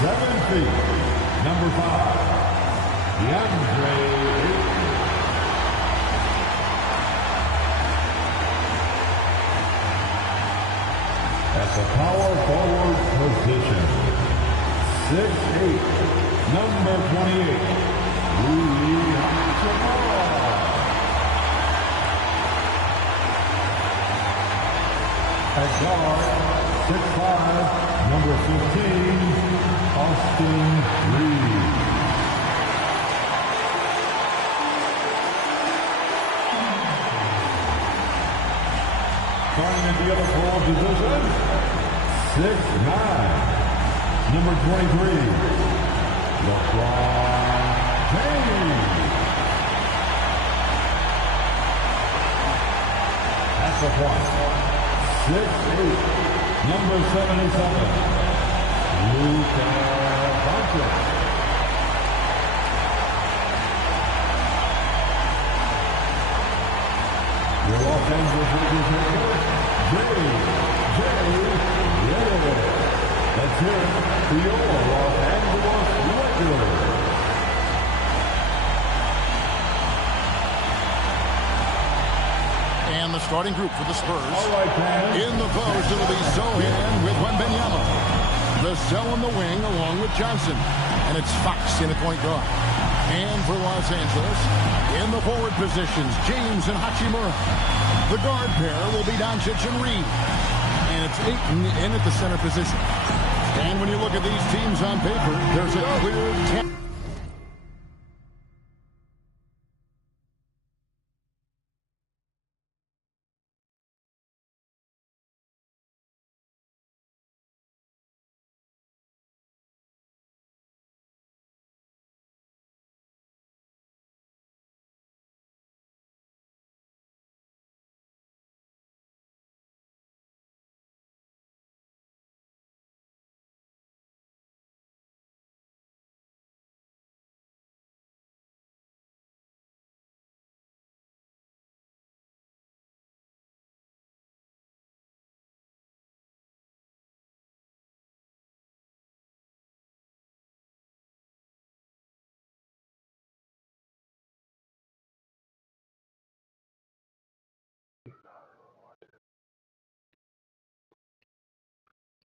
7 feet, number 5, DeAndre Ayton. At the power forward position, 6'8", number 28, Rui Hachimura. At guard, 6'5", number 15, Austin Reaves. Starting at the other forward position, 6'9", number 23, LeBron James. At the point, 6'8", number 77, Luka Doncic. Your Los Angeles Lakers head coach, J. Redick. Let's hear it for your Los Angeles Lakers. And the starting group for the Spurs. All right, fans. In the post, it'll be Sochan with Wembanyama. Vassell on the wing along with Johnson. And it's Fox in at point guard. And for Los Angeles, in the forward positions, James and Hachimura. The guard pair will be Doncic and Reed. And it's Ayton in at the center position. And when you look at these teams on paper, there's a clear 10.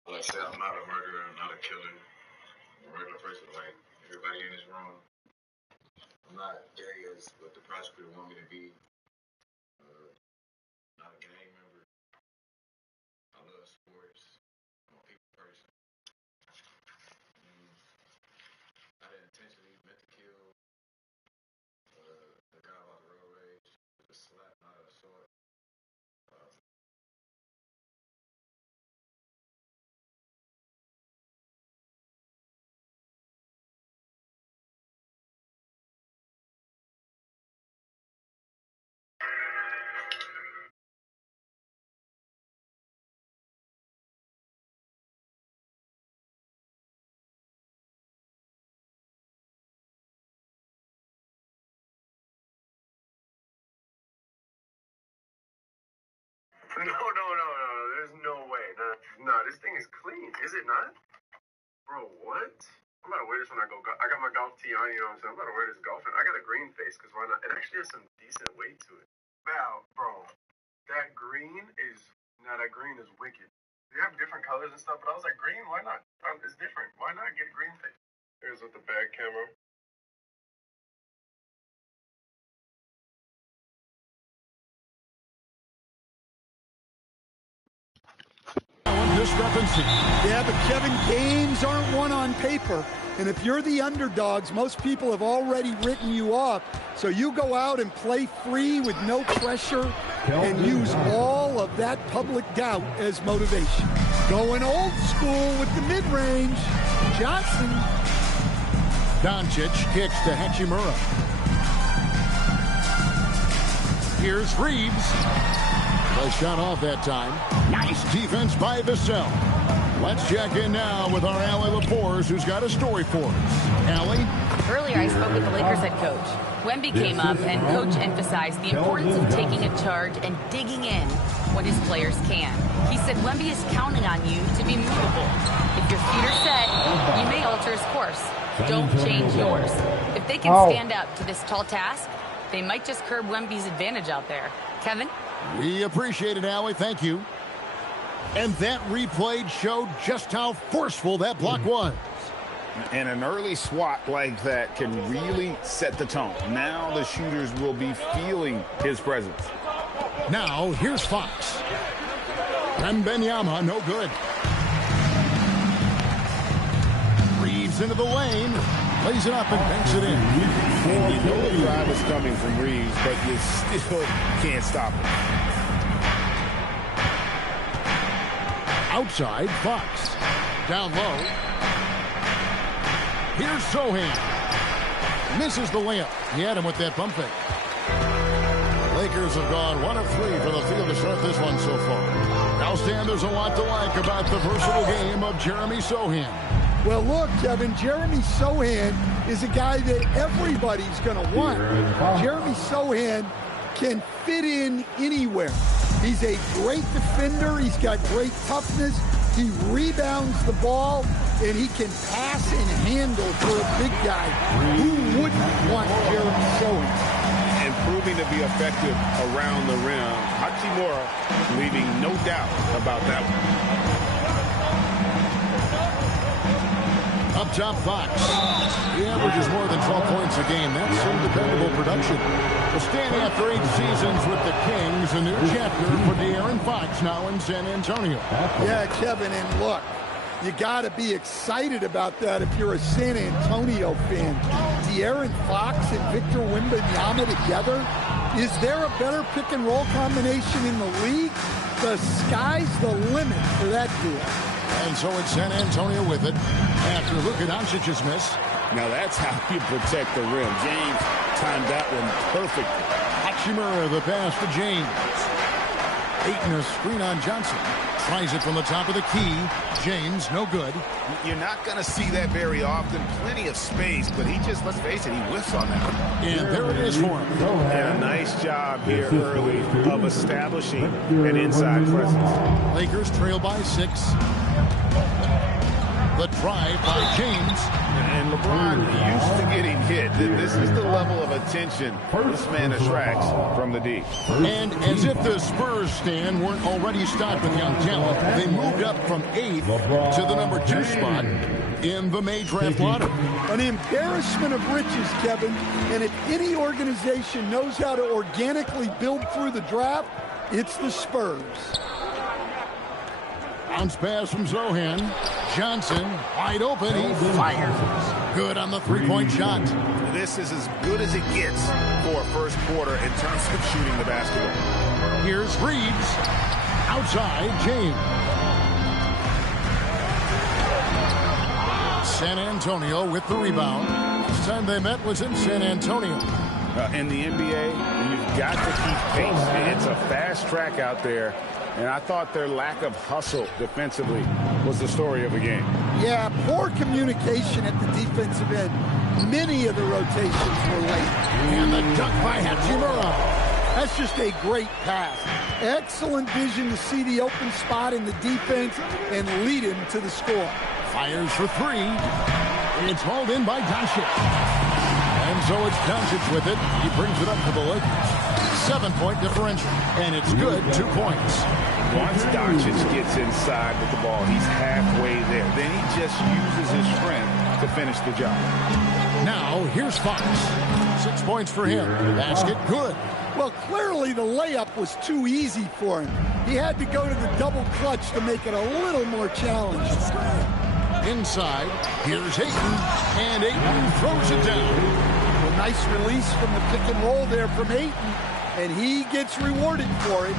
Like I said, I'm not a murderer, I'm not a killer. I'm a regular person like everybody in this room. I'm not gay as what the prosecutor want me to be. Not a gang member. I love sports. I'm a people person. I didn't intentionally meant to kill the guy about the road rage. It was a slap, not an assault. No. There's no way. No, this thing is clean. Is it not? Bro, what? I'm about to wear this when I go. I got my golf tee on, you know what I'm saying? I'm about to wear this golfing. I got a green face, because why not? It actually has some decent weight to it. Wow, bro. That green is... Nah, that green is wicked. They have different colors and stuff, but I was like, green? Why not? It's different. Why not get a green face? Here's with the back camera. Discrepancy. Yeah, but Kevin, games aren't won on paper. And if you're the underdogs, most people have already written you off. So you go out and play free with no pressure and use all of that public doubt as motivation. Going old school with the mid-range. Johnson. Doncic kicks to Hachimura. Here's Reeves. The shot off that time. Nice defense by Vassell. Let's check in now with our Allie LaForce, who's got a story for us. Allie? Earlier, I spoke with the Lakers head coach. Wemby came up, and Coach emphasized the importance of taking a charge and digging in. when his players can. He said Wemby is counting on you to be movable. If your feet are set, you may alter his course. Don't change yours. If they can stand up to this tall task, they might just curb Wemby's advantage out there. Kevin? We appreciate it, Allie. Thank you. And that replay showed just how forceful that block was. And an early swat like that can really set the tone. Now the shooters will be feeling his presence. Now, here's Fox. Wembanyama, no good. Reeves into the lane. Lays it up and banks it in. And you know the drive is coming from Reeves, but you still can't stop it. Outside, Fox. Down low. Here's Sohan. Misses the layup. He had him with that pump fake. Lakers have gone 1 of 3 for the field to start this one so far. Now, Stan, there's a lot to like about the versatile game of Jeremy Sohan. Well, look, Kevin, Jeremy Sohan is a guy that everybody's going to want. Jeremy Sohan can fit in anywhere. He's a great defender. He's got great toughness. He rebounds the ball, and he can pass and handle for a big guy. Who wouldn't want Jeremy Sohan? And proving to be effective around the rim. Hachimura leaving no doubt about that one. Up top, Fox. He averages more than 12 points a game. That's some dependable production. We'll stand after 8 seasons with the Kings. A new chapter for De'Aaron Fox now in San Antonio. Yeah, Kevin, and look, you got to be excited about that if you're a San Antonio fan. De'Aaron Fox and Victor Wembanyama together. Is there a better pick-and-roll combination in the league? The sky's the limit for that duo. And so it's San Antonio with it after Luka Doncic's miss. Now that's how you protect the rim. James timed that one perfectly. Hachimura, the pass to James. Ayton, a screen on Johnson. Tries it from the top of the key. James, no good. You're not going to see that very often. Plenty of space, but he just, let's face it, he whiffs on that one. And there it is for him. And a nice job here early of establishing an inside presence. Lakers trail by 6. The drive by James. And LeBron used to getting hit. This is the level of attention this man attracts from the D. And as if the Spurs stand weren't already stocked with young talent, they moved up from 8th to the number 2 spot in the May draft lottery. An embarrassment of riches, Kevin. And if any organization knows how to organically build through the draft, it's the Spurs. Bounce pass from Sohan. Johnson, wide open. He fires. Good on the three-point shot. This is as good as it gets for a first quarter in terms of shooting the basketball. Here's Reeves. Outside, James. San Antonio with the rebound. Last time they met was in San Antonio. In the NBA, you've got to keep pace. It's a fast track out there. And I thought their lack of hustle defensively was the story of the game. Yeah, poor communication at the defensive end. Many of the rotations were late. And the dunk by Hachimura. That's just a great pass. Excellent vision to see the open spot in the defense and lead him to the score. Fires for 3. It's hauled in by Doncic. And so it's Doncic with it. He brings it up to the Lakers. 7-point differential. And it's good, 2 points. Once Doncic gets inside with the ball, he's halfway there. Then he just uses his strength to finish the job. Now, here's Fox. 6 points for him. Basket, good. Well, clearly the layup was too easy for him. He had to go to the double clutch to make it a little more challenging. Inside, here's Ayton. And Ayton throws it down. A nice release from the pick and roll there from Ayton. And he gets rewarded for it.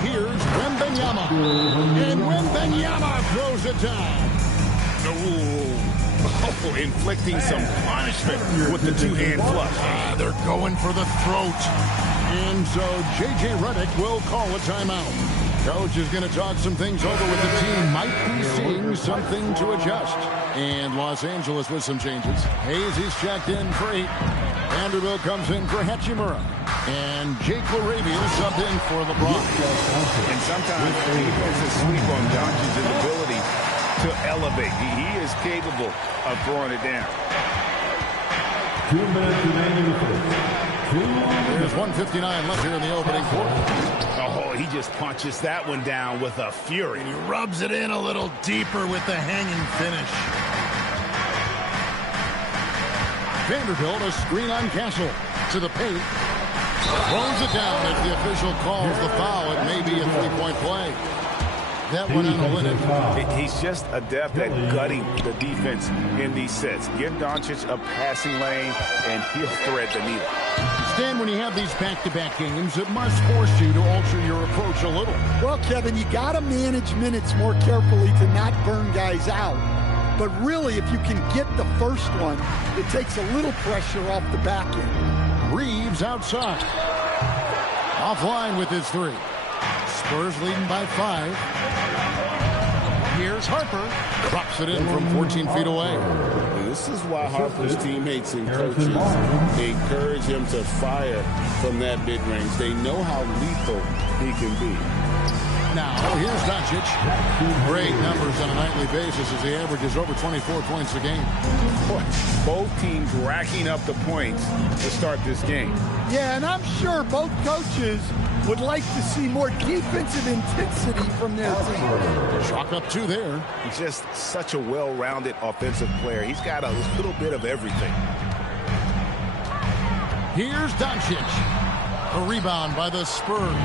Here's Wembanyama. And Wembanyama throws it down. Oh, inflicting some punishment with the two-hand flush. They're going for the throat. And so J.J. Redick will call a timeout. Coach is going to talk some things over with the team. Might be seeing something to adjust. And Los Angeles with some changes. Hayes is checked in for 8. Vanderbilt comes in for Hachimura. And Jake LaRavia subbed in for LeBron. And sometimes defenses sleep on Doncic's ability to elevate. He is capable of throwing it down. 2 minutes remaining in the first. There's 1:59 left here in the opening quarter. Oh, he just punches that one down with a fury. And he rubs it in a little deeper with the hanging finish. Vanderbilt, a screen on Castle. To the paint. Throws it down as the official calls the foul. It may be a three-point play. That one on the limit. He's just adept at gutting the defense in these sets. Give Doncic a passing lane, and he'll thread the needle. Stan, when you have these back-to-back games, it must force you to alter your approach a little. Well, Kevin, you got to manage minutes more carefully to not burn guys out. But really, if you can get the first one, it takes a little pressure off the back end. Reeves outside. Offline with his three. Spurs leading by 5. Here's Harper. Drops it in from 14 feet away. This is why Harper's teammates and coaches encourage him to fire from that mid-range. They know how lethal he can be. Now, here's Doncic. Great numbers on a nightly basis as he averages over 24 points a game. Both teams racking up the points to start this game. Yeah, and I'm sure both coaches would like to see more defensive intensity from their team. Chalk up 2 there. He's just such a well-rounded offensive player. He's got a little bit of everything. Here's Doncic. A rebound by the Spurs.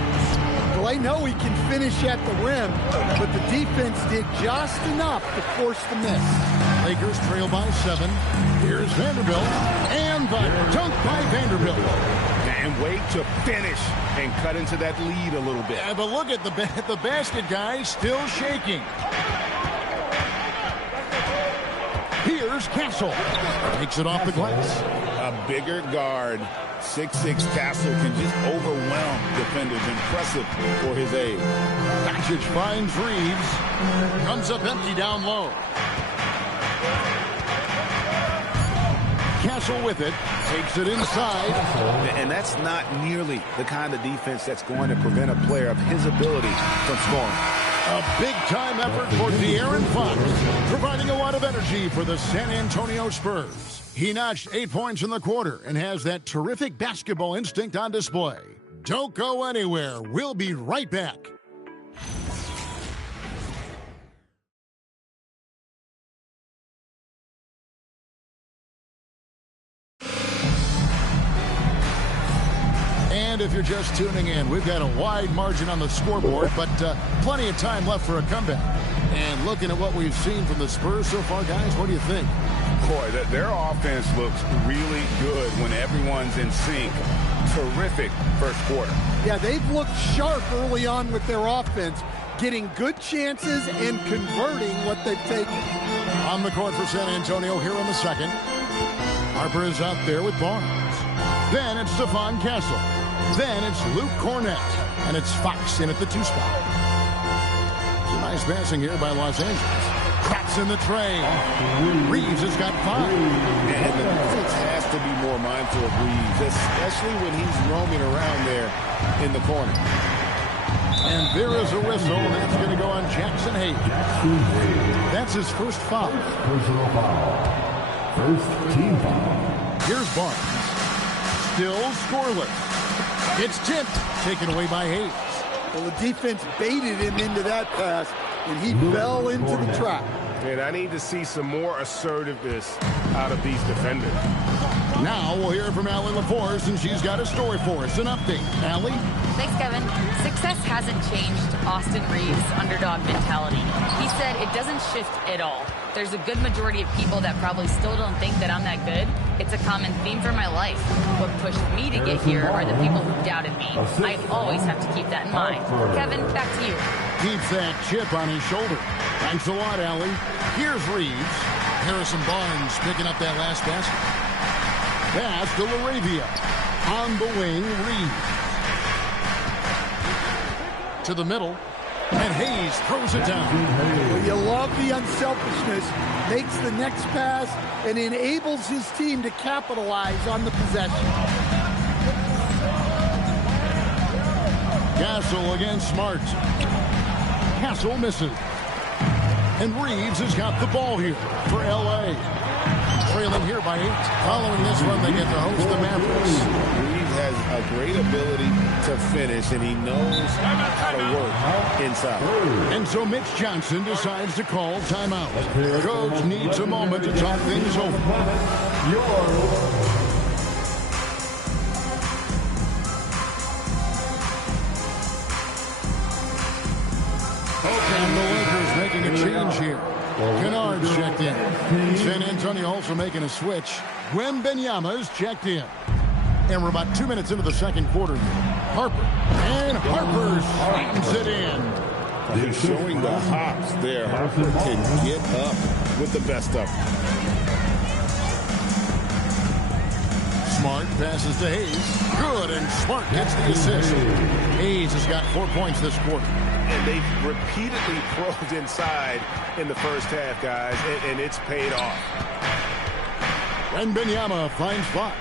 Well, they know he can finish at the rim, but the defense did just enough to force the miss. Lakers trail by 7. Here's Vanderbilt. And the dunk by Vanderbilt. And wait to finish and cut into that lead a little bit. Yeah, but look at the basket guy still shaking. Here's Castle. Takes it off the glass. A bigger guard, 6'6" Castle, can just overwhelm defenders. Impressive for his age. Doncic finds Reeves. Comes up empty down low. Castle with it. Takes it inside. And that's not nearly the kind of defense that's going to prevent a player of his ability from scoring. A big-time effort for De'Aaron Fox, providing a lot of energy for the San Antonio Spurs. He notched 8 points in the quarter and has that terrific basketball instinct on display. Don't go anywhere. We'll be right back. And if you're just tuning in, we've got a wide margin on the scoreboard, but plenty of time left for a comeback. And looking at what we've seen from the Spurs so far, guys, what do you think? Boy, their offense looks really good when everyone's in sync. Terrific first quarter. Yeah, they've looked sharp early on with their offense, getting good chances and converting what they've taken. On the court for San Antonio here in the second. Harper is out there with Barnes. Then it's Stephon Castle. Then it's Luke Cornett. And it's Fox in at the 2 spot. Some nice passing here by Los Angeles. Cracks in the tray. Reeves has got 5. And the defense has to be more mindful of Reeves, especially when he's roaming around there in the corner. And there is a whistle, and that's going to go on Jackson Hayes. That's his first foul. Personal foul. First team foul. Here's Barnes. Still scoreless. It's tipped, taken away by Hayes. Well, the defense baited him into that pass, and he fell into the trap. And I need to see some more assertiveness out of these defenders. Now we'll hear from Allie LaForce, and she's got a story for us. An update. Allie? Thanks, Kevin. Success hasn't changed Austin Reeves' underdog mentality. He said it doesn't shift at all. There's a good majority of people that probably still don't think that I'm that good. It's a common theme for my life. What pushed me to get here are the people who doubted me. I always have to keep that in mind. Kevin, back to you. Keeps that chip on his shoulder. Thanks a lot, Allie. Here's Reeves. Harrison Barnes picking up that last basket. Pass to LaRavia. On the wing, Reeves. To the middle. And Hayes throws it down. Well, you love the unselfishness. Makes the next pass and enables his team to capitalize on the possession. Castle against Smart. Castle misses. And Reeves has got the ball here for L.A. Trailing here by 8. Following this run, they get to host the Mavericks. Reeves has a great ability to finish, and he knows how to work inside. And so Mitch Johnson decides to call timeout. Coach needs a moment to talk things over. And the Lakers making a change here. Kennard's checked in. San Antonio also making a switch. Wembanyama's checked in. And we're about 2 minutes into the second quarter here. Harper. And Harper slams it in. He's showing the hops there. Harper can get up with the best of them. Smart passes to Hayes. Good, and Smart gets the assist. Hayes has got 4 points this quarter. And they've repeatedly probed inside in the first half, guys, and it's paid off. Wembanyama finds Fox.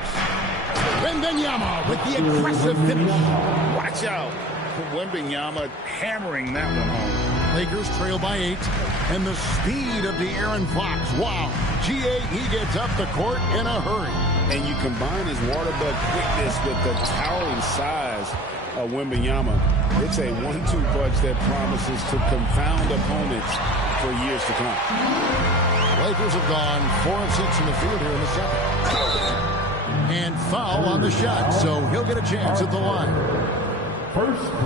Wembanyama with the aggressive finish. Watch out. Wembanyama hammering that one home. Lakers trail by 8. And the speed of De'Aaron Fox. Wow. G.A., he gets up the court in a hurry. And you combine his water bug quickness with the towering size of Wembanyama. It's a 1-2 punch that promises to confound opponents for years to come. Lakers have gone 4 of 6 in the field here in the second. And foul on the shot, so he'll get a chance at the line.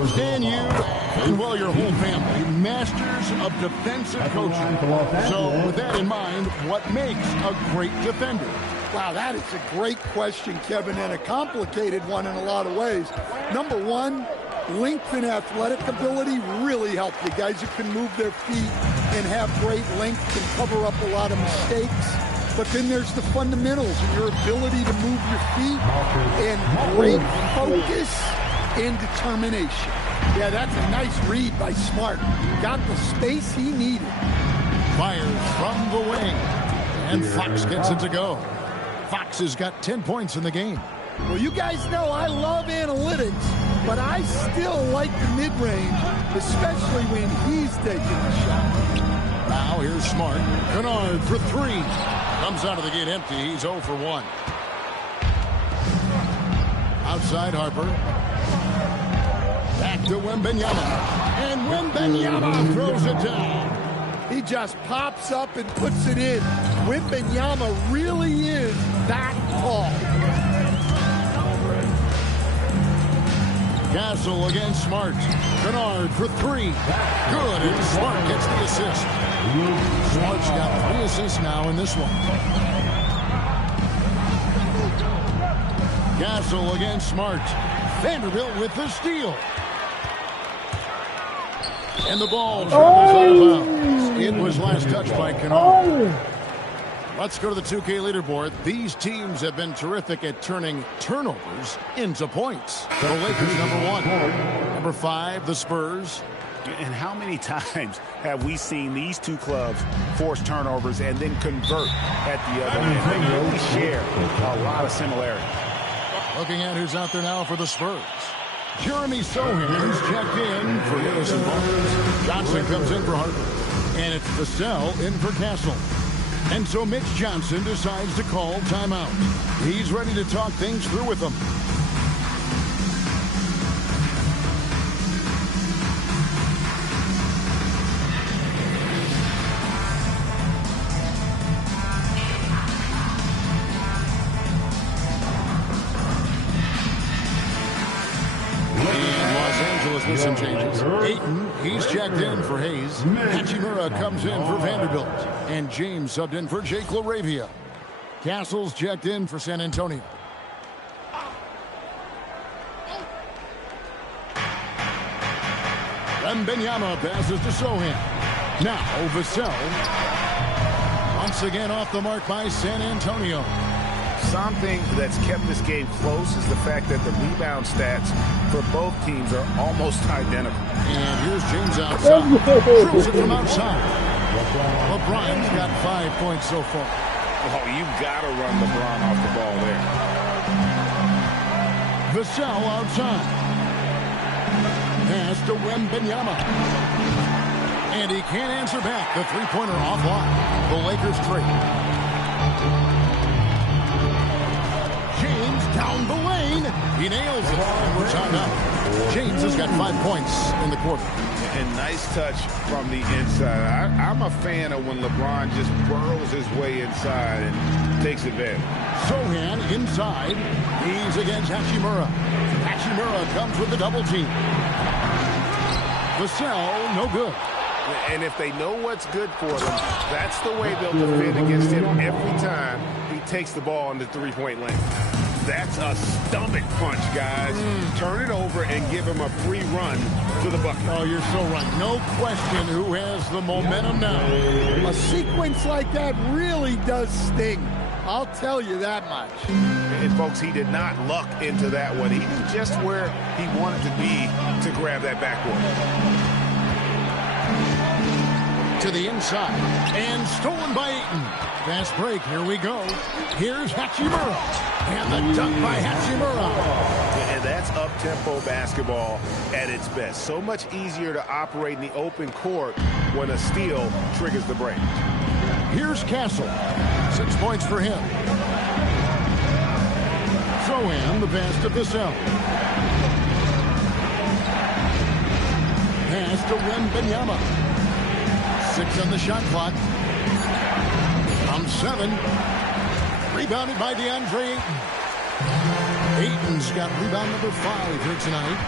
Stan, you and, well, your whole family, masters of defensive coaching. So with that in mind, what makes a great defender? Wow, that is a great question, Kevin, and a complicated one in a lot of ways. Number one, length and athletic ability really help you. Guys who can move their feet and have great length can cover up a lot of mistakes. But then there's the fundamentals and your ability to move your feet and great focus and determination. Yeah, that's a nice read by Smart. Got the space he needed. Fires from the wing. And Fox gets it to go. Fox has got 10 points in the game. Well, you guys know I love analytics, but I still like the mid-range, especially when he's taking the shot. Now here's Smart. Kennard for 3. Comes out of the gate empty. He's 0 for 1. Outside Harper. Back to Wembanyama. And Wembanyama throws it down. He just pops up and puts it in. Wembanyama really is that tall. Castle against Smart. Kennard for 3. Good, and Smart gets the assist. Smart's got 3 assists now in this one. Castle against Smart. Vanderbilt with the steal. And the ball travels out of bounds. It was last touched by Kennard. Let's go to the 2K leaderboard. These teams have been terrific at turning turnovers into points. The Lakers, number 1. Number 5, the Spurs. And how many times have we seen these two clubs force turnovers and then convert at the other end? They really share a lot of similarities. Looking at who's out there now for the Spurs. Jeremy Sohan's checked in for Harrison Barnes. Johnson comes in for Harper. And it's Vassell in for Castle. And so Mitch Johnson decides to call timeout. He's ready to talk things through with them. With some changes. Ayton, he's checked in for Hayes. Hachimura comes in for Vanderbilt. And James subbed in for Jake LaRavia. Castle's checked in for San Antonio. Wembanyama passes to Sohan. Now Vassell. Once again off the mark by San Antonio. Something that's kept this game close is the fact that the rebound stats for both teams are almost identical. And here's James outside. Drills it from outside. LeBron's got 5 points so far. Oh, you got to run LeBron off the ball there. Vassell outside. Pass to Wembanyama. And he can't answer back. The three-pointer offline. The Lakers trade. James down the lane. He nails it. We're tied up. James has got 5 points in the quarter. And nice touch from the inside. I'm a fan of when LeBron just burrows his way inside and takes advantage. Sohan inside. He's against Hachimura. Hachimura comes with the double team. Vassell, no good. And if they know what's good for them, that's the way they'll defend against him every time he takes the ball in the three-point lane. That's a stomach punch, guys. Turn it over and give him a free run to the bucket. Oh, you're so right. No question who has the momentum now. A sequence like that really does sting. I'll tell you that much. And, folks, he did not luck into that one. He knew just where he wanted to be to grab that backboard. To the inside. And stolen by Ayton. Fast break. Here we go. Here's Hachimura. And the dunk by Hachimura. And that's up-tempo basketball at its best. So much easier to operate in the open court when a steal triggers the break. Here's Castle. 6 points for him. Sohan, the pass to Vassell. Pass to Wembanyama. 6 on the shot clock. From 7. Rebounded by DeAndre Ayton. Ayton's got rebound number 5 here tonight.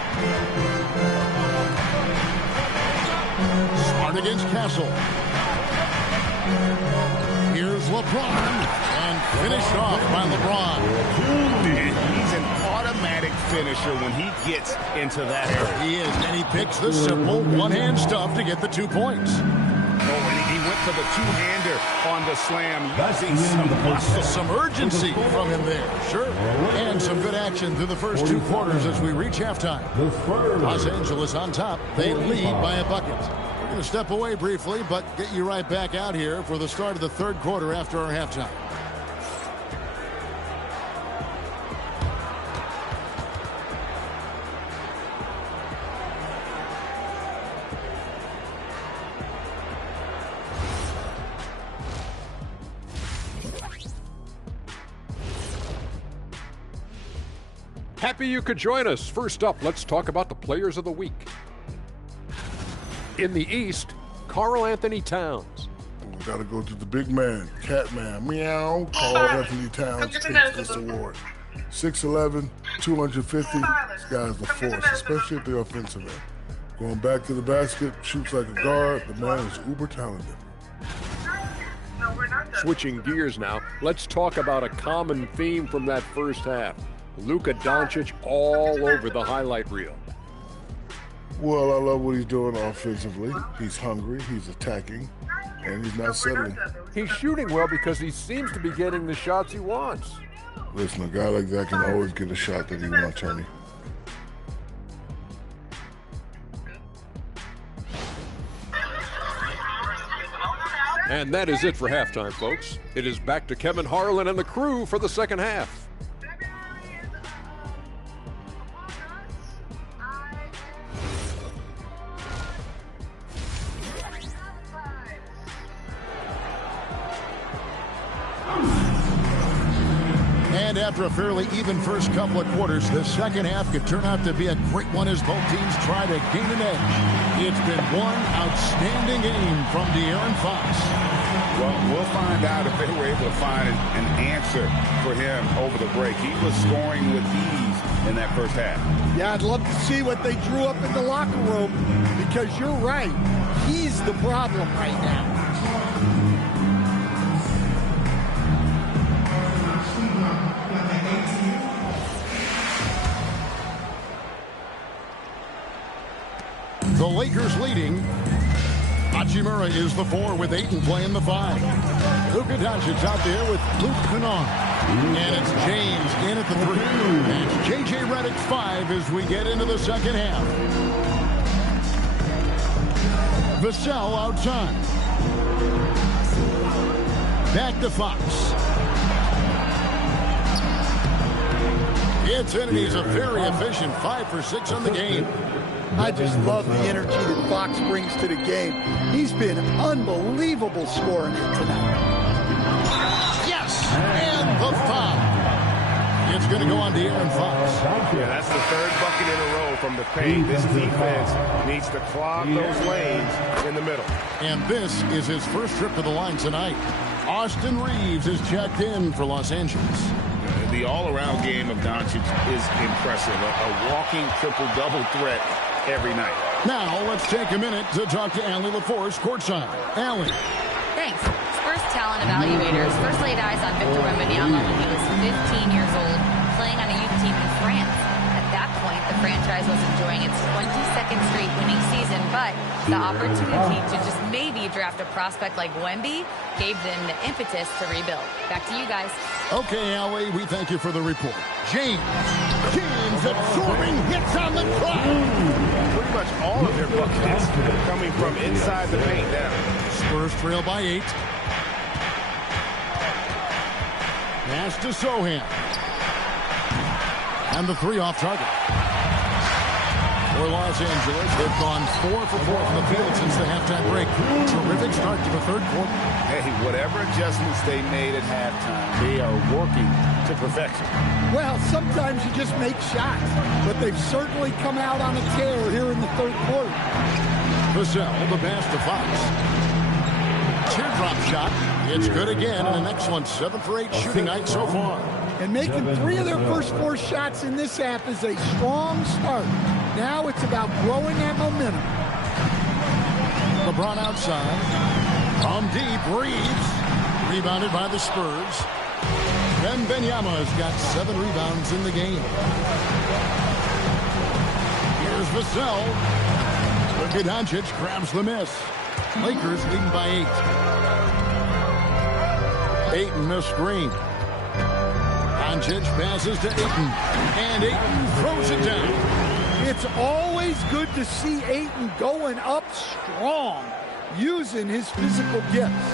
Smart against Castle. Here's LeBron. And finished off by LeBron. He's an automatic finisher when he gets into that area. He is, and he picks the simple one-hand stuff to get the 2 points. Oh, and he went for the two-hander on the slam, using Some urgency from him there, sure. And some good action through the first 2 quarters as we reach halftime. Los Angeles on top. They lead by a bucket. We're going to step away briefly, but get you right back out here for the start of the third quarter after our halftime. Happy you could join us. First up, let's talk about the players of the week. In the East, Karl Anthony Towns. We got to go to the big man, Catman, meow. Karl Anthony Towns takes this award. 6'11", 250. This guy's a force, especially at the offensive end. Going back to the basket, shoots like a guard. The man is uber talented. Switching gears now, let's talk about a common theme from that first half. Luka Doncic all over the highlight reel. Well, I love what he's doing offensively. He's hungry, he's attacking, and he's not settling. He's shooting well because he seems to be getting the shots he wants. Listen, a guy like that can always get a shot that he wants, Tony. And that is it for halftime, folks. It is back to Kevin Harlan and the crew for the second half. And after a fairly even first couple of quarters, the second half could turn out to be a great one as both teams try to gain an edge. It's been one outstanding game from De'Aaron Fox. Well, we'll find out if they were able to find an answer for him over the break. He was scoring with ease in that first half. Yeah, I'd love to see what they drew up in the locker room, because you're right. He's the problem right now. The Lakers leading. Hachimura is the 4 with Ayton playing the 5. Luka Doncic out there with Luke Kennard. And it's James in at the 3. It's J.J. Redick 5 as we get into the second half. Vassell outside. Back to Fox. It's in, and he's a very efficient 5 for 6 on the game. I just love the energy that Fox brings to the game. He's been unbelievable scoring it tonight. Yes, and the foul. It's going to go on to Aaron Fox. Yeah, that's the third bucket in a row from the paint. This defense needs to clog those lanes in the middle. And this is his first trip to the line tonight. Austin Reeves is checked in for Los Angeles. The all-around game of Doncic is impressive. A walking triple-double threat every night. Now let's take a minute to talk to Allie LaForce courtside. Allie. Thanks. Spurs talent evaluators first laid eyes on Victor Wembanyama when he was 15 years old, playing on a youth team in France. At that point, the franchise was enjoying its 22nd straight winning season, but the opportunity to just maybe draft a prospect like Wemby gave them the impetus to rebuild. Back to you guys. Okay, Allie, we thank you for the report. James absorbing hits on the clock. Pretty much all of their buckets coming from inside the paint now. Spurs trail by 8. Pass to Sohan. And the 3 off target. For Los Angeles, they've gone 4 for 4 from the field since the halftime break. Terrific start to the third quarter. Hey, whatever adjustments they made at halftime, they are working to perfection. Well, sometimes you just make shots, but they've certainly come out on a tear here in the third quarter. Vassell, the pass to Fox. Teardrop shot. It's good again, and an excellent 7 for 8 shooting night so far. And making 3 of their first 4 shots in this half is a strong start. Now it's about growing that momentum. LeBron outside. From deep, Reeves. Rebounded by the Spurs. Wembanyama has got 7 rebounds in the game. Here's Vassell. Luka Doncic grabs the miss. Lakers leading by 8. Ayton a screen. Doncic passes to Ayton. And Ayton throws it down. It's always good to see Ayton going up strong, using his physical gifts.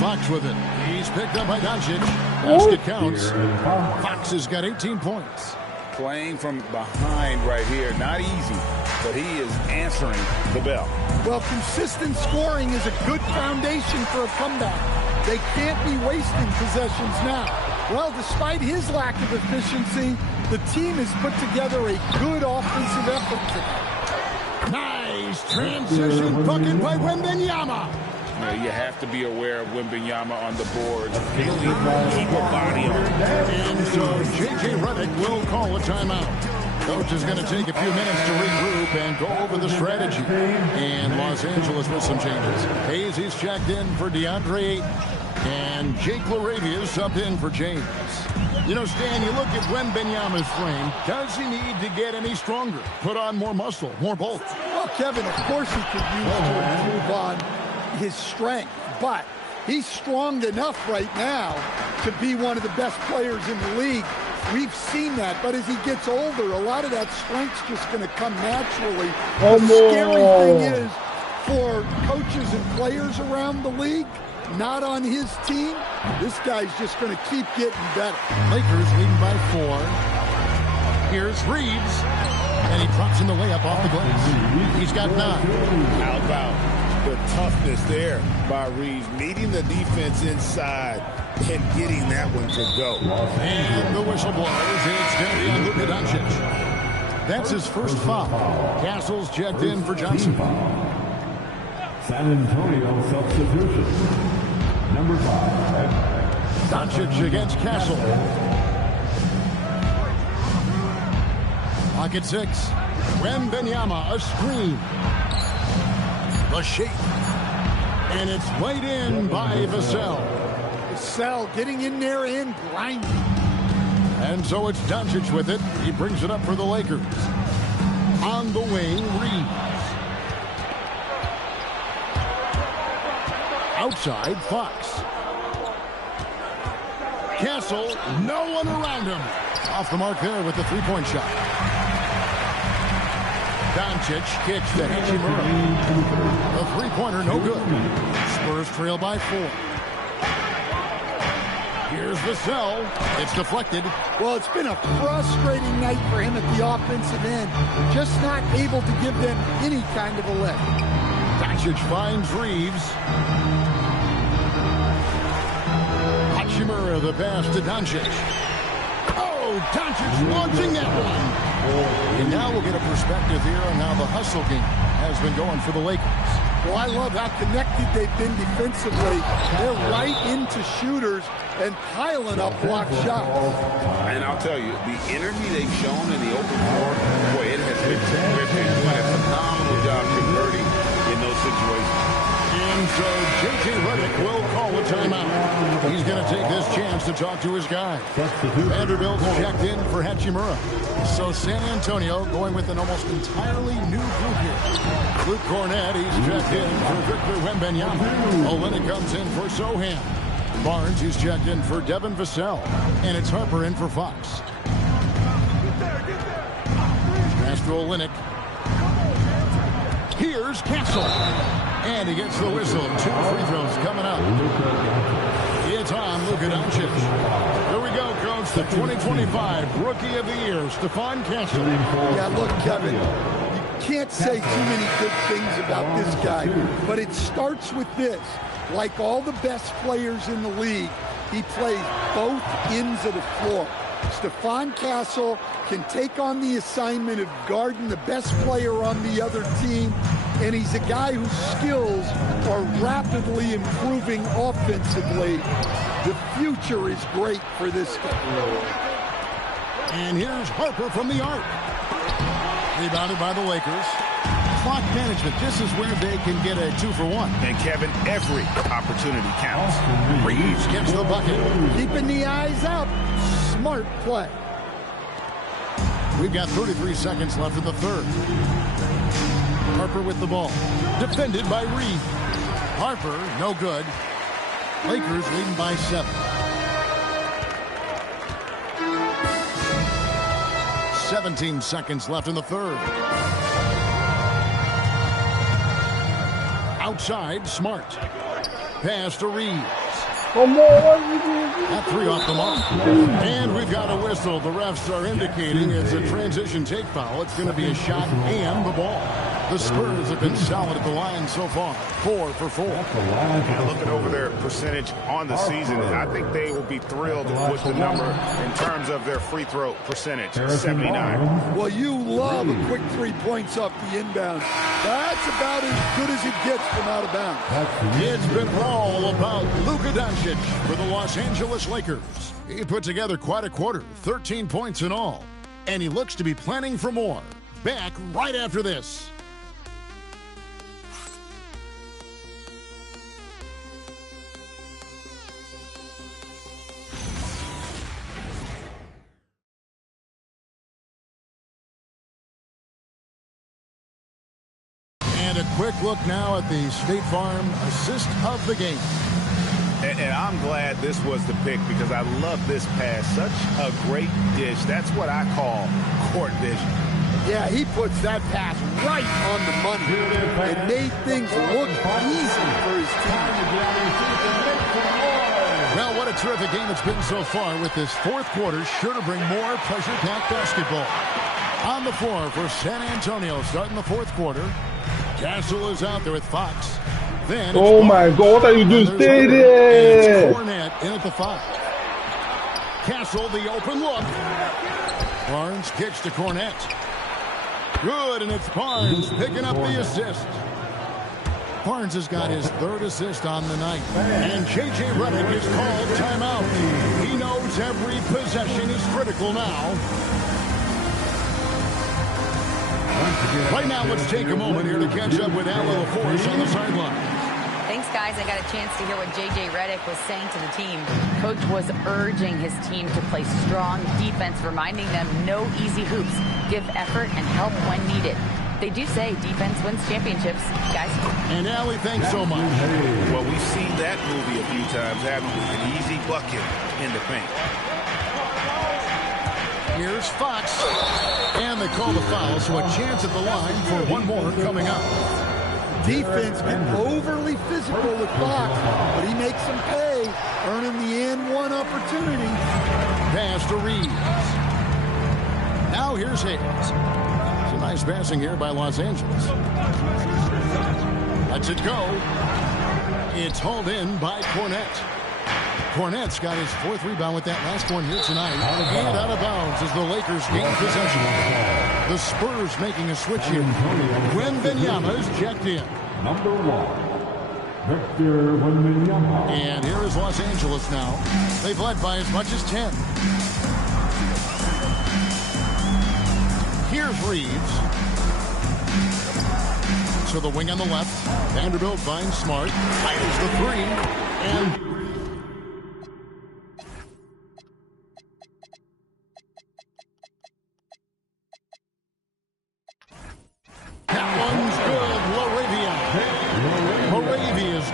Fox with it. He's picked up by Doncic. Basket counts. Fox has got 18 points. Playing from behind right here, not easy, but he is answering the bell. Well, consistent scoring is a good foundation for a comeback. They can't be wasting possessions now. Well, despite his lack of efficiency, the team has put together a good offensive effort today. Nice transition bucket by Wembanyama. You have to be aware of Wembanyama on the board. Keep a body on. And so J.J. Redick will call a timeout. Coach is going to take a few minutes to regroup and go over the strategy. And Los Angeles with some changes. Hayes, he's checked in for DeAndre Ayton. And Jake LaRavia is subbed in for James. You know, Stan, you look at Wembanyama's frame. Does he need to get any stronger? Put on more muscle, more bulk? Well, Kevin, of course he could use to improve on his strength, but he's strong enough right now to be one of the best players in the league. We've seen that, but as he gets older, a lot of that strength's just going to come naturally. The scary thing is, for coaches and players around the league, not on his team, this guy's just going to keep getting better. Lakers leading by 4. Here's Reeves, and he drops in the layup off the glass. He's got 9. How about the toughness there by Reeves, meeting the defense inside and getting that one to go. And the whistle blows. It's going to be on Luka Doncic. That's his first foul. Castle's checked in for Johnson. San Antonio substitution. Number 5. Doncic against Castle. Pocket 6. Wembanyama, a screen. The shape. And it's laid in by Vassell. Vassell getting in there and grinding. And so it's Doncic with it. He brings it up for the Lakers. On the wing, Reeves. Outside, Fox. Castle, no one around him. Off the mark there with the three-point shot. Doncic kicks to Hachimura. The three-pointer, no good. Spurs trail by 4. Here's Vassell. It's deflected. Well, it's been a frustrating night for him at the offensive end. Just not able to give them any kind of a lift. Doncic finds Reeves. Hachimura, the pass to Doncic. Oh, Doncic launching that one. And now we'll get a perspective here on how the hustle game has been going for the Lakers. Well, I love how connected they've been defensively. They're right into shooters and piling up block shots. And I'll tell you, the energy they've shown in the open floor, boy, it has been terrific. Doing a phenomenal job converting in those situations. And so J.J. Redick will call a timeout. He's going to take this chance to talk to his guys. Vanderbilt's checked in for Hachimura. So San Antonio going with an almost entirely new group here. Luke Cornett, he's checked in for Victor Wembanyama. Olynyk comes in for Sohan. Barnes, he's checked in for Devin Vassell. And it's Harper in for Fox. Pass to Olynyk. Here's Castle. And he gets the whistle. 2 free throws coming up. It's on Luka Doncic. Here we go, Coach. The 2025 Rookie of the Year, Stephon Castle. Yeah, look, Kevin, you can't say too many good things about this guy, but it starts with this. Like all the best players in the league, he plays both ends of the floor. Stephon Castle can take on the assignment of guarding the best player on the other team, and he's a guy whose skills are rapidly improving offensively. The future is great for this guy. And here's Harper from the arc. Rebounded by the Lakers. Clock management. This is where they can get a 2-for-1. And Kevin, every opportunity counts. Reeves gets the bucket. Keeping the eyes up. Smart play. We've got 33 seconds left in the third. Harper with the ball. Defended by Reed. Harper, no good. Lakers leading by 7. 17 seconds left in the third. Outside, Smart. Pass to Reeves. That 3 off the mark. And we've got a whistle. The refs are indicating it's a transition take foul. It's going to be a shot and the ball. The Spurs have been solid at the line so far. 4 for 4. Yeah, looking over their percentage on the season, I think they will be thrilled with the number in terms of their free throw percentage, 79. Well, you love a quick 3 points off the inbound. That's about as good as it gets from out of bounds. It's been all about Luka Doncic for the Los Angeles Lakers. He put together quite a quarter, 13 points in all. And he looks to be planning for more. Back right after this. And a quick look now at the State Farm assist of the game. And I'm glad this was the pick because I love this pass. Such a great dish. That's what I call court vision. Yeah, he puts that pass right on the money. It made things look easy for his team. Well, what a terrific game it's been so far with this fourth quarter. Sure to bring more pressure-packed basketball. On the floor for San Antonio starting the fourth quarter. Castle is out there with Fox. Then oh my God, what are you doing? Stay there! It's Cornett in at the 5. Castle, the open look. Barnes kicks to Cornett. Good, and it's Barnes picking up the assist. Barnes has got his 3rd assist on the night. And J.J. Redick is called timeout. He knows every possession is critical now. Right now, let's take a moment here to catch up with Al LaForce on the sideline. Thanks, guys. I got a chance to hear what J.J. Redick was saying to the team. Coach was urging his team to play strong defense, reminding them no easy hoops, give effort and help when needed. They do say defense wins championships, guys. And Allie, thanks so much. Well, we've seen that movie a few times, haven't we? An easy bucket in the paint. Here's Fox. And they call the foul, so a chance at the line for one more coming up. Defense getting overly physical with Fox, but he makes them pay. right, earning the and one opportunity. Pass to Reeves. Now here's Hayes. It's a nice passing here by Los Angeles. Lets it go. It's hauled in by Cornette. Cornette's got his 4th rebound with that last one here tonight. And out of bounds as the Lakers gain possession. The Spurs making a switch here. Wembanyama is checked in. Number 1. Victor Wembanyama. And here is Los Angeles now. They've led by as much as 10. Here's Reeves. So the wing on the left. Vanderbilt finds Smart. Fires the 3. And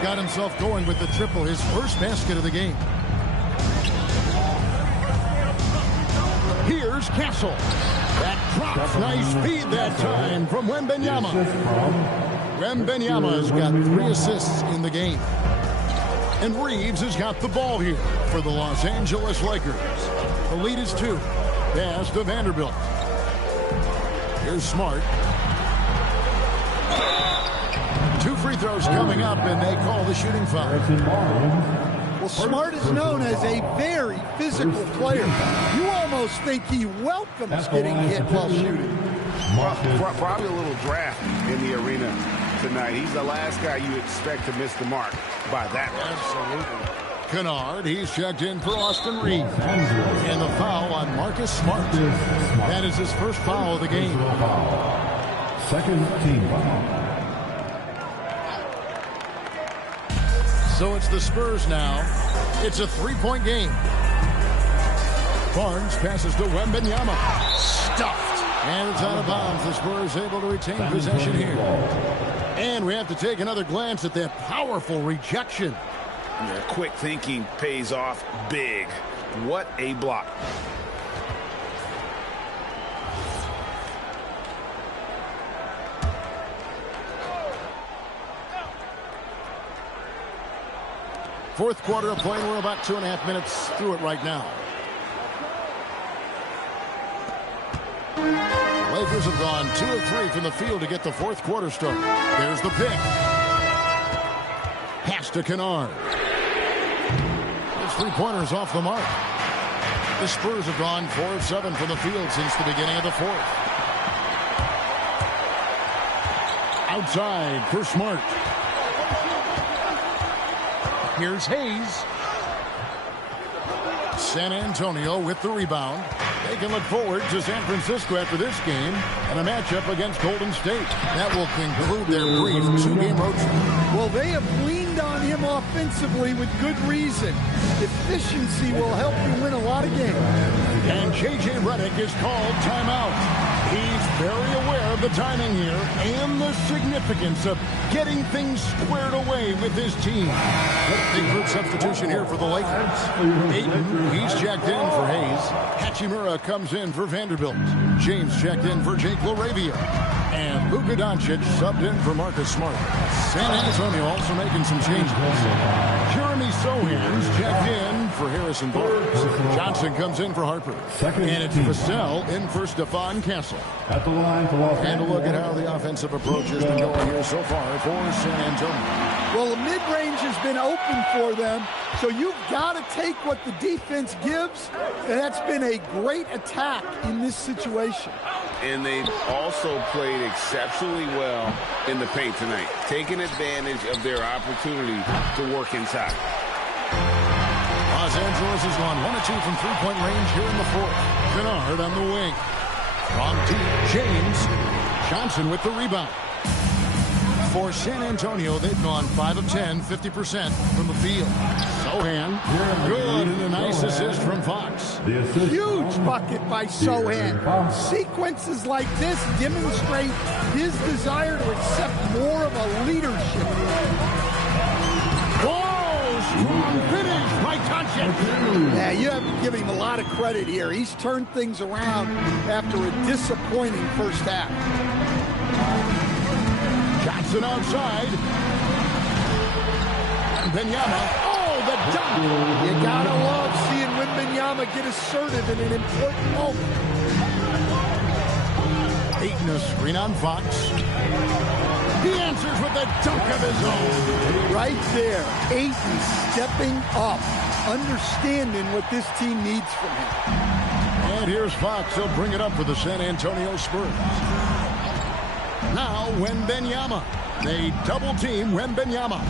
got himself going with the triple, his first basket of the game. Here's Castle. That drops, nice speed that time from Wembanyama. Wembanyama has got 3 assists in the game. And Reeves has got the ball here for the Los Angeles Lakers. The lead is 2. Pass to Vanderbilt. Here's Smart. 2 free throws coming up, and they call the shooting foul. Well, Smart is known as a very physical player. You almost think he welcomes getting hit while shooting. Probably a little draft in the arena tonight. He's the last guy you expect to miss the mark by that much. Absolutely. Kennard, he's checked in for Austin Reeves. And the foul on Marcus Smart. That is his first foul of the game. Second team foul. So it's the Spurs now. It's a 3-point game. Barnes passes to Wembanyama. Stuffed. And it's out of bounds. The Spurs able to retain possession here. And we have to take another glance at that powerful rejection. Yeah, quick thinking pays off big. What a block. Fourth quarter of play. We're about 2.5 minutes through it right now. Lakers have gone 2 of 3 from the field to get the fourth quarter started. There's the pick. Pass to Kennard. His 3-pointers off the mark. The Spurs have gone 4 of 7 from the field since the beginning of the fourth. Outside for Smart. Here's Hayes. San Antonio with the rebound. They can look forward to San Francisco after this game and a matchup against Golden State. That will conclude their brief 2-game road trip. Well, they have leaned on him offensively with good reason. Efficiency will help you win a lot of games. And J.J. Redick is called timeout. He's very aware of the timing here and the significance of getting things squared away with his team. Big group substitution here for the Lakers. Ayton, he's checked in for Hayes. Hachimura comes in for Vanderbilt. James checked in for Jake LaRavia. And Luka Doncic subbed in for Marcus Smart. San Antonio also making some changes. Jeremy Sohan's checked in for Harrison Barnes. Johnson comes in for Harper. And it's Vassell in for Stephon Castle. At the line for Los And a look at how the offensive approach has been going here so far for San Antonio. Well, the mid-range has been open for them, so you've got to take what the defense gives, and that's been a great attack in this situation. And they've also played exceptionally well in the paint tonight, taking advantage of their opportunity to work inside. Los Angeles has gone 1 of 2 from 3-point range here in the fourth. Kennard on the wing. From deep, James. Johnson with the rebound. For San Antonio, they've gone 5 of 10, 50% from the field. Sohan, good, and a nice assist from Fox. Huge bucket by Sohan. Sequences like this demonstrate his desire to accept more of a leadership. Oh, strong finish by Doncic. Yeah, you have to give him a lot of credit here. He's turned things around after a disappointing first half. Johnson outside. And Wembanyama. Oh, the dunk. You gotta love seeing Wembanyama get assertive in an important moment. Ayton a screen on Fox. He answers with a dunk of his own. Right there, Ayton stepping up, understanding what this team needs from him. And here's Fox. He'll bring it up for the San Antonio Spurs. Now Wembanyama. They double team Wembanyama.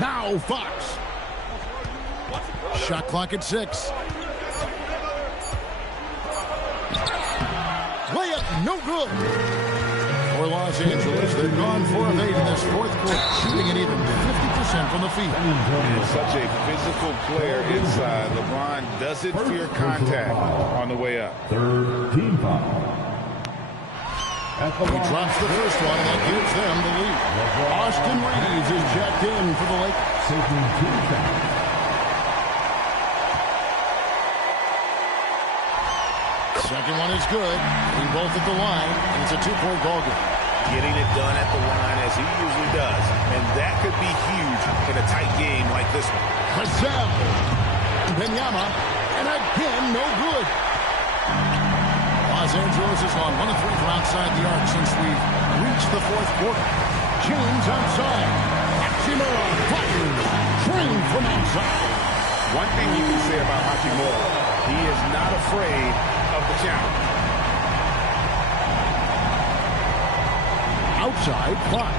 Now Fox. Shot clock at 6. Layup no good. For Los Angeles, they've gone 4 of 8 in this fourth quarter, shooting an even 50% from the field. And such a physical player inside. LeBron doesn't fear contact on the way up. Third team foul. He drops the first one, and that gives them the lead. Austin Reeves is checked in for the Lakers. Taking 2 shots. Second one is good. We both at the line, and it's a 2-point ball game. Getting it done at the line as he usually does. And that could be huge in a tight game like this one. Hazel. Wembanyama. And again, no good. Los Angeles has gone 1 of 3 from outside the arc since we've reached the fourth quarter. James outside. Hachimura fires. Trained from outside. One thing you can say about Hachimura, he is not afraid of the challenge. Outside, Fox.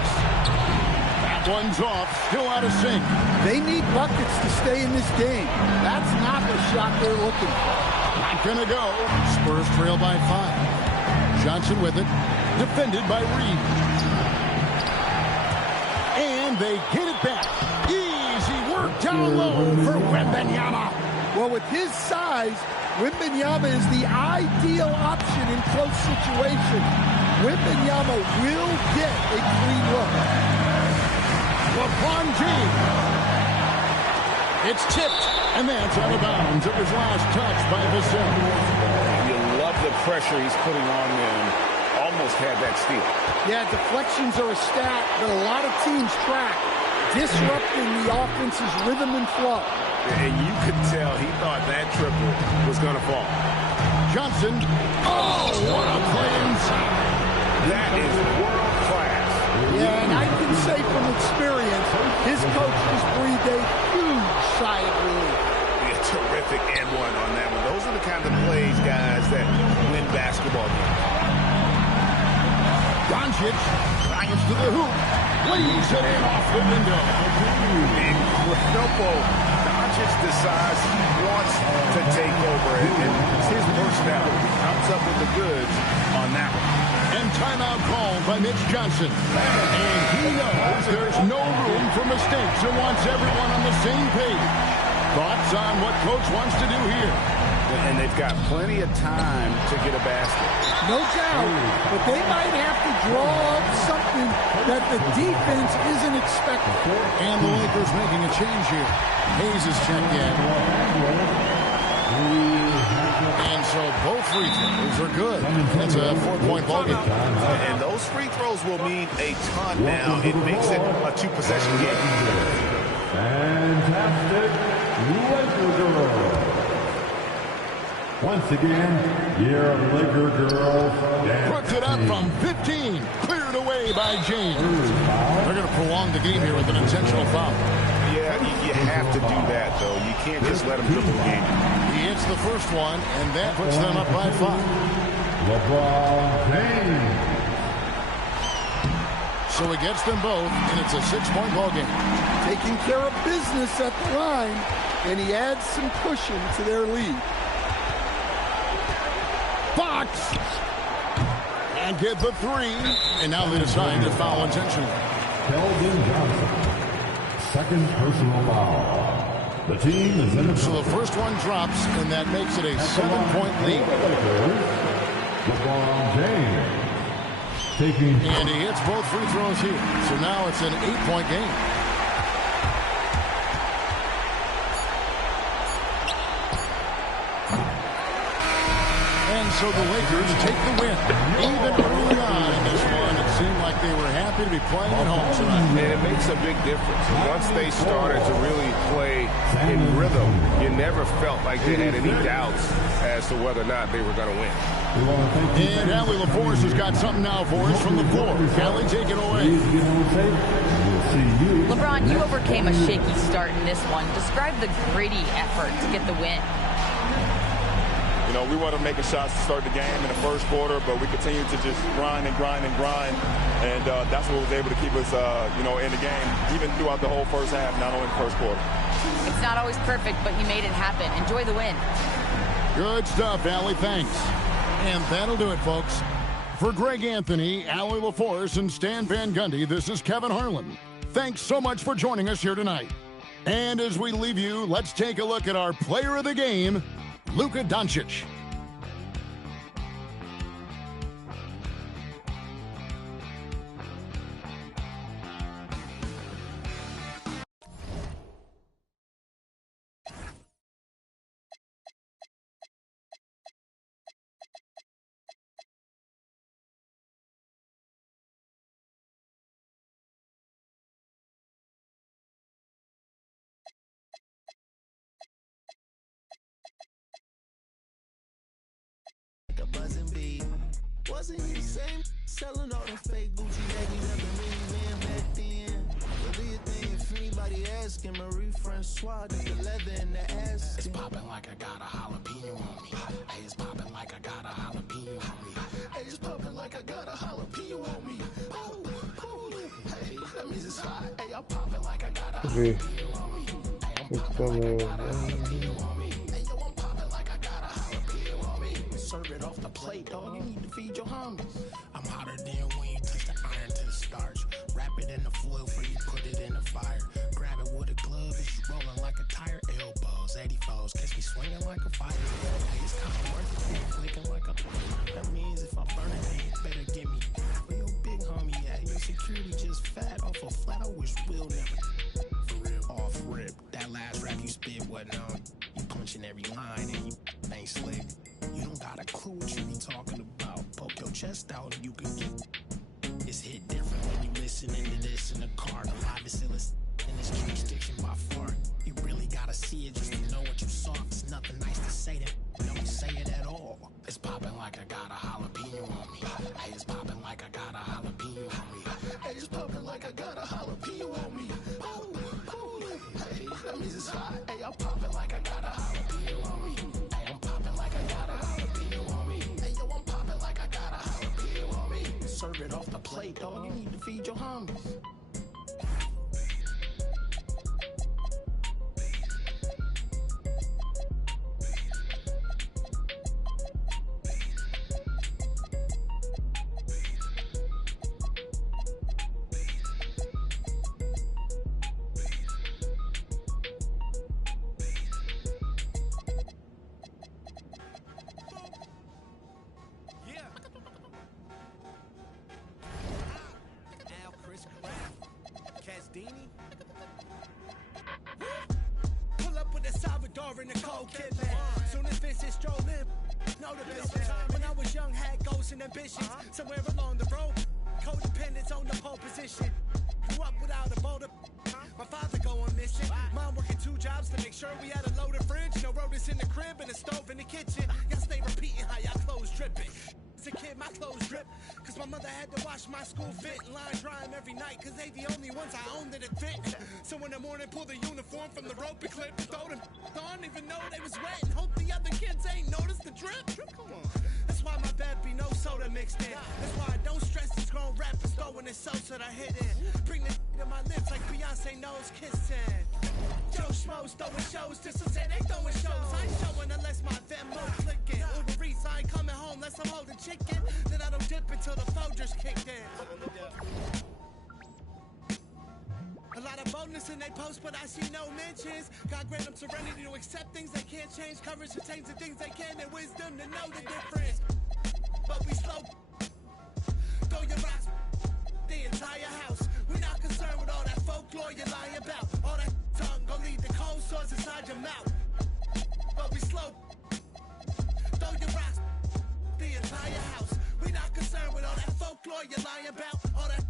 That one's off, still out of sync. They need buckets to stay in this game. That's not the shot they're looking for. Not gonna go. Spurs trail by 5. Johnson with it, defended by Reed. And they get it back. Easy work down low for Wembanyama. Well, with his size, Wembanyama is the ideal option in close situations. Wembanyama will get a clean look. LeBron James. It's tipped, and that's out of bounds. It was last touched by Vassell. You love the pressure he's putting on them. Almost had that steal. Yeah, deflections are a stat that a lot of teams track, disrupting the offense's rhythm and flow. And you could tell he thought that triple was going to fall. Johnson. Oh, what a play inside. That is world class. Yeah, and I can say from experience, his coach just breathed a huge sigh of relief. A terrific and one on that one. Those are the kind of plays, guys, that win basketball games. Doncic drives to the hoop. Leaves it in off the window. Incredible. Doncic decides he wants to take over, and it's his personality. Comes up with the goods on that one. And timeout called by Mitch Johnson. And he knows there's no room for mistakes and wants everyone on the same page. Thoughts on what coach wants to do here? And they've got plenty of time to get a basket. No doubt, but they might have to draw up something that the defense isn't expecting. And the Lakers making a change here. Hayes is checked in. And so both free throws are good. That's a 4-point ball game. And those free throws will mean a ton now. It makes it a 2-possession game. Fantastic Laker girls. Once again, your Laker girls. Puts it up from 15. Cleared away by James. They're going to prolong the game here with an intentional foul. Yeah, you have to do that, though. You can't just let them dribble the game. He hits the first one, and that puts them up by 5. LeBron James. So he gets them both, and it's a 6-point ball game. Taking care of business at the line, and he adds some cushion to their lead. Fox! And get the 3. And now they decide to foul intentionally. Keldon Johnson. Second personal foul. The team is in the... So the first one drops, and that makes it a 7-point lead. LeBron James. Taking... And he hits both free throws here. So now it's an 8-point game. And so the Lakers take the win. Even early on in this one, it seemed like they were happy to be playing at home tonight. And it makes a big difference. Once they started to really play in rhythm, you never felt like they had any doubts as to whether or not they were going to win. And Allie LaForce has got something now for us from the floor. Allie, take it away. LeBron, you overcame a shaky start in this one. Describe the gritty effort to get the win. You know, we wanted to make shots to start the game in the first quarter, but we continued to just grind and grind and grind. And that's what was able to keep us, you know, in the game, even throughout the whole first half, not only the first quarter. It's not always perfect, but you made it happen. Enjoy the win. Good stuff, Allie. Thanks. And that'll do it, folks. For Greg Anthony, Allie LaForce, and Stan Van Gundy, this is Kevin Harlan. Thanks so much for joining us here tonight. And as we leave you, let's take a look at our player of the game, Luka Doncic. Wasn't he the same? Selling all the fake Gucci baggies up in minivan back then. But do you think if anybody asking, Marie Francois did the leather in the ass? It's popping like I got a jalapeno on me. Hey, it's popping like I got a jalapeno on me. Hey, it's popping like I got a jalapeno on me. Oh, oh, hey, that means it's hot. Hey, I'm popping like I got a jalapeno on me. Hey, I'm popping like I got a jalapeno on me. Hey, yo, I'm popping like I got a jalapeno on me. Serve it off the plate, dog. You need to feed your homies. I'm hotter than when you touch the iron to the starch. Wrap it in the foil before you put it in the fire. Grab it with a glove if you rolling like a tire. Elbows, 84s, catch me swinging like a fighter. Hey, it's kind of worth it, flicking like a. That means if I burn it, you better give me. Where your big homie at? Your security just fat off a flat. I wish we'll never. For real, off rip. That last rap you spit wasn't on. You punching every line and you ain't slick. You don't got a clue what you be talking about. Poke your chest out and you can get. It's hit different when you listening to this in the car. The livest illest in this jurisdiction by far. You really gotta see it just to know what you saw. It's nothing nice to say that. Don't say it at all. It's popping like I got a jalapeno on me. Hey, it's popping like I got a jalapeno on me. Hey, it's popping like I got a jalapeno on me. Oh, oh, hey, that means it's hot. Hey, I'm popping like I got a jalapeno on me. Hey, I'm popping like I got a jalapeno on me. Hey, yo, I'm popping like I got a jalapeno on me. Serve it off the plate, dog. You need to feed your homies. Pull up with a Salvador and a cold kid, man. Soon as Vince is strolling, know the business. When I was young, had goals and ambitions. Somewhere along the road, codependence on the pole position. Grew up without a motor. My father going missing. Mom working 2 jobs to make sure we had a loaded fridge. No rotors in the crib and a stove in the kitchen. Y'all stay repeating how y'all clothes dripping. As a kid, my clothes drip, cause my mother had to wash my school fit and line dry them every night, cause they the only ones I owned that it fit. So in the morning, pull the uniform from the rope and clip and throw them on, even though they was wet, and hope the other kids ain't noticed the drip. Come on. That's why my bed be no soda mixed in. That's why I don't stress these grown rappers throwing the sauce that I hit in. Bring the to my lips like Beyonce knows kissing. Joe Schmoes throwing shows, just to say they throwing shows. I ain't showing unless my Venmo clicking. Uber Eats, I ain't coming home unless I'm holding chicken. Then I don't dip until the Folgers kicked in. A lot of boldness in they post, but I see no mentions. God grant them serenity to accept things they can't change. Courage to change the things they can, and wisdom to know the difference. But we slow. Throw your rocks, the entire house. We're not concerned with all that folklore you lie about. All that tongue gon' lead the cold sores inside your mouth. But we slow. Throw your rocks, the entire house. We're not concerned with all that folklore you lie about. All that